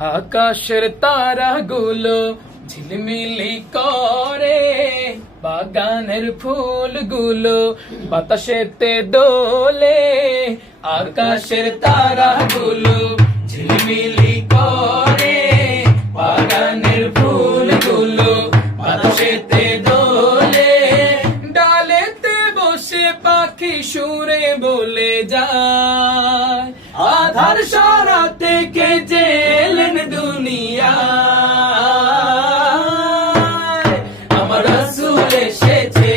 আকাশের তারাগুলো ঝিলমিলি করে, বাগানের ফুলগুলো বাতাসেতে দোলে। আকাশের তারাগুলো ঝিলমিলি করে, বাগানের ফুলগুলো বাতাসেতে দোলে। ডালেতে বসে পাখি সুরে বলে যায়, আধার সরাতে কে যে এলেন দুনিয়ায়। আমার রাসূল এসেছে,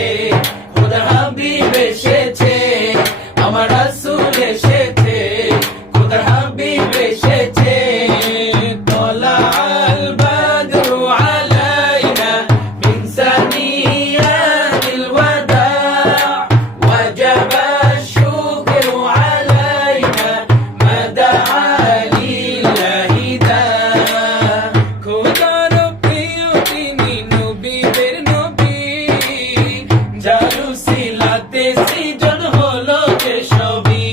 খোদার হাবিব এসেছে। আমার রাসূল এসেছে, খোদার হাবিব এসেছে। طلع البدر علينا من ثنيات الوداع، وجب الشكر علينا ما دعا لله داع। খোদার প্রিয় তিনি নবীদের নবী, যার উসিলাতে সৃজন হলো যে সবই।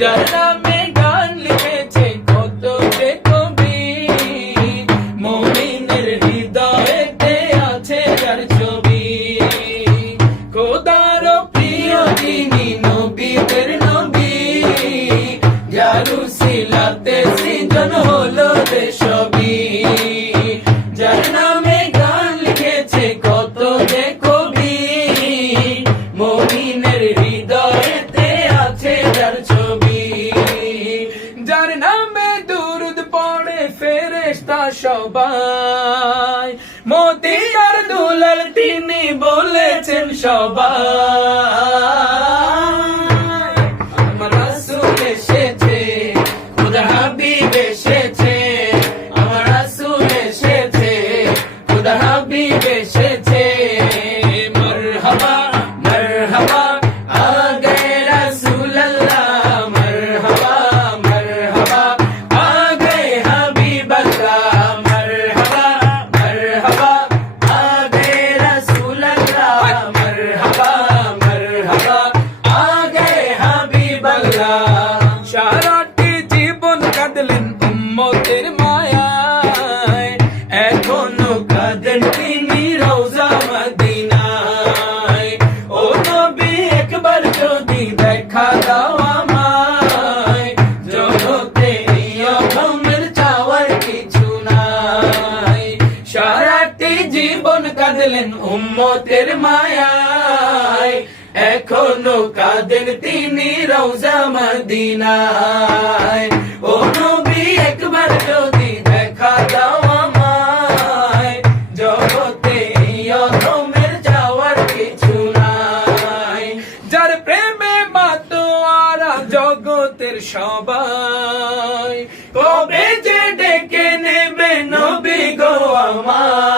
যার নামে গান লিখেছে কত যে কবি, মুমিনের হৃদয়েতে আছে যার ছবি। খোদার প্রিয় তিনি নবীদের নবী, যার উসিলাতে সৃজন হলো যে সবই। যার নামে গান লিখেছে কত যে কবি, মুমিনের হৃদয়েতে আছে যার ছবি। যার নামে দুরুদ পড়ে ফেরেশতা সবাই, মদিনার দুলাল তিনি বলেছেন সবাই। আমার রাসূল এসেছে, খোদার হাবিব এসেছে। আমার রাসূল এসেছে, খোদার হাবিব এসেছে। মারহাবা মারহাবা আ গয়ে রাসূলুল্লাহ, মারহাবা মারহাবা আ গয়ে হাবিবাল্লাহ। মারহাবা মারহাবা আ গয়ে রাসূলুল্লাহ, মারহাবা মারহাবা আ গয়ে হাবিবাল্লাহ। সারাটি জীবন কাঁদলেন উম্মতের মায়ায়, এখনো কাঁদেন তিনি রওজা মদিনায়। ও নবী একবার যদি দেখা দাও আমায়, জগতে নিয়মের চাওয়ার কিছু নাই। সারাটি জীবন কাঁদলেন উম্মতের মায়ায়, এখনো কাঁদেন তিনি রওজা মদিনায়। ও নবী একবার যদি দেখা দাও আমায়, জগতে অধমের যাওয়ার কিছু নাই। যার প্রেমে মাতোয়ারা জগতের সবাই, কবে যে ডেকে নেবে নবী গো আমায়।